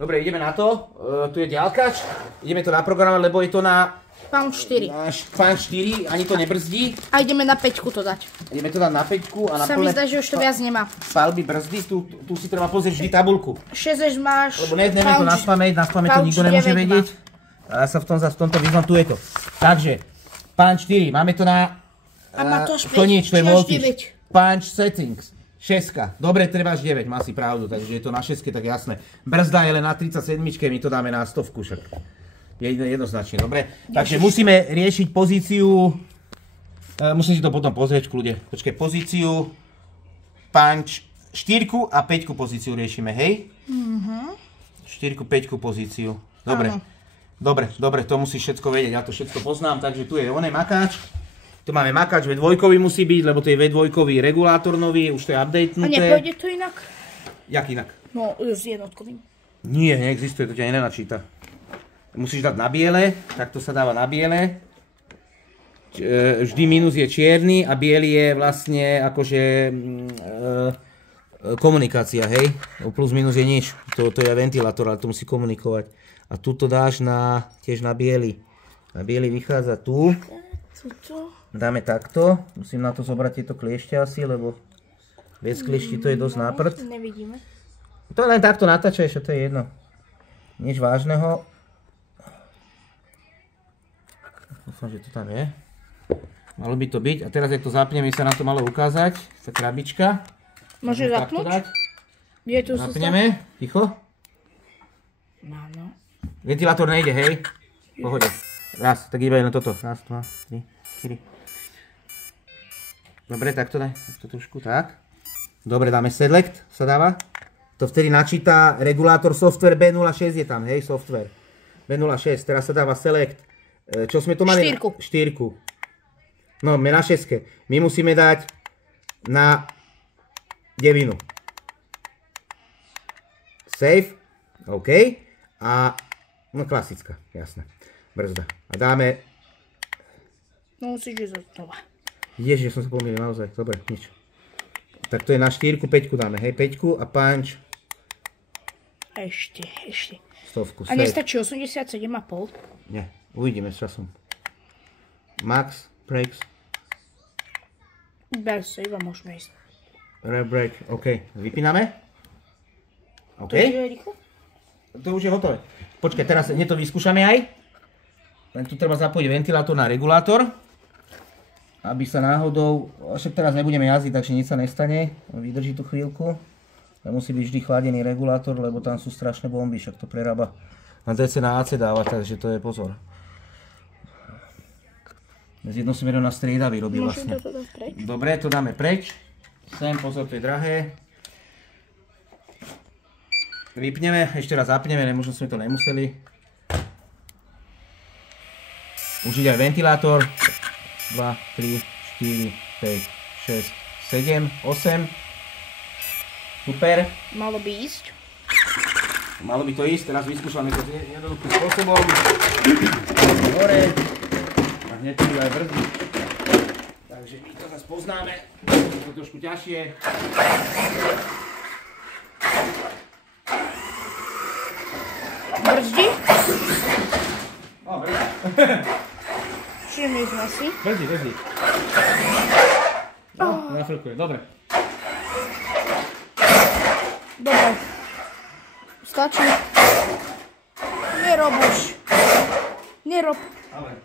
Dobre, ideme na to. Tu je diaľkač. Ideme to naprogramovať, lebo je to na... Pound 4. Pound 4, ani to nebrzdí. A ideme na 5 to dať. Ideme to dať na 5 a na Sa mi zdá, že už to viac nemá. Palby brzdy, tu si treba pozrieť vždy tabulku. 6 máš... Lebo nevieme to na spamäť to nikto nemôže vedieť. A ja sa v tomto vyznám, tu je to. Takže, punch 4, máme to na... A má to až 5, to nič, to je voltage. 9. Punch settings, 6. Dobre, treba až 9, má si pravdu, takže je to na 6, tak jasné. Brzda je len na 37, my to dáme na 100 však. Je jednoznačne, dobre. Takže musíme riešiť pozíciu... Musím si to potom pozrieť v kľude. Počkaj, pozíciu... Punch 4 a 5 pozíciu riešime, hej? 4, 5 pozíciu. Dobre, to musíš všetko vedieť, ja to všetko poznám, takže tu je oný makáč. Tu máme makáč, V2 musí byť, lebo to je V2 regulátor nový, už to je updatenuté. A nepôjde to inak? Jak inak? No, s jednotkovým. Nie, neexistuje, to ťa nenačíta. Musíš dať na biele, takto sa dáva na biele. Vždy minus je čierny a biely je vlastne akože komunikácia, hej? Plus minus je nič, to je ventilátor, ale to musí komunikovať. A tu to dáš tiež na biely. Na biely vychádza tu. Dáme takto, musím na to zobrať tieto kliešte asi, lebo bez kliešti to je dosť náprd. Nevidíme. To len takto natáčaješ, to je jedno. Nič vážneho. Dúfam, že to tam je. Malo by to byť. A teraz, ak to zapneme, sa nám to malo ukázať. Tá krabička. Môže zapnúť? Je tu zapneme. Ticho. Áno. Ventilátor nejde, hej? Pohode. Raz, tak iba len toto. Raz, 2, 3, 4. Dobre, takto daj. Takto trošku, tak. Dobre, dáme select, sa dáva. To vtedy načíta regulátor software B06 je tam, hej, software. B06, teraz sa dáva select. Čo sme to mali? 4. No, my na 6. My musíme dať na 9. Save. OK. A, no klasická, jasné. Brzda. A dáme... No musíš ísť znova. Ježiš, som sa pomýlil naozaj. Dobre, nič. Tak to je na 4, 5 dáme, hej, 5 a punch. Ešte. 100. A nestačí 87,5? Nie, uvidíme s časom. Max, brakes. Bez save môžeme ísť. Rev brake, OK. Vypíname? OK. To je rýchlo? To už je hotové. Počkaj, teraz hneď to vyskúšame aj. Len tu treba zapojiť ventilátor na regulátor. Aby sa náhodou, však teraz nebudeme jazdiť, takže nič sa nestane. Vydrží tú chvíľku. Musí byť vždy chladený regulátor, lebo tam sú strašné bomby, však to prerába na DC na AC dáva, takže to je pozor. Z jednosmerného na striedavý robí vlastne. Môžem to dať preč? Dobre, to dáme preč. Sem, pozor, to je drahé. Vypneme, ešte raz zapneme, možno sme to nemuseli. Užiť aj ventilátor. 2, 3, 4, 5, 6, 7, 8. Super. Malo by ísť. Malo by to ísť, teraz vyskúšame to jednoduchým spôsobom. Hore. A hneď tu aj brzdy. Takže my to zase poznáme. Je to trošku ťažšie. Brzdi? No, brzdi. Všimli sme si. Brzdi. No, nafrkuje, dobre. Dobre. Stačí. Nerob už. Nerob. Dobre.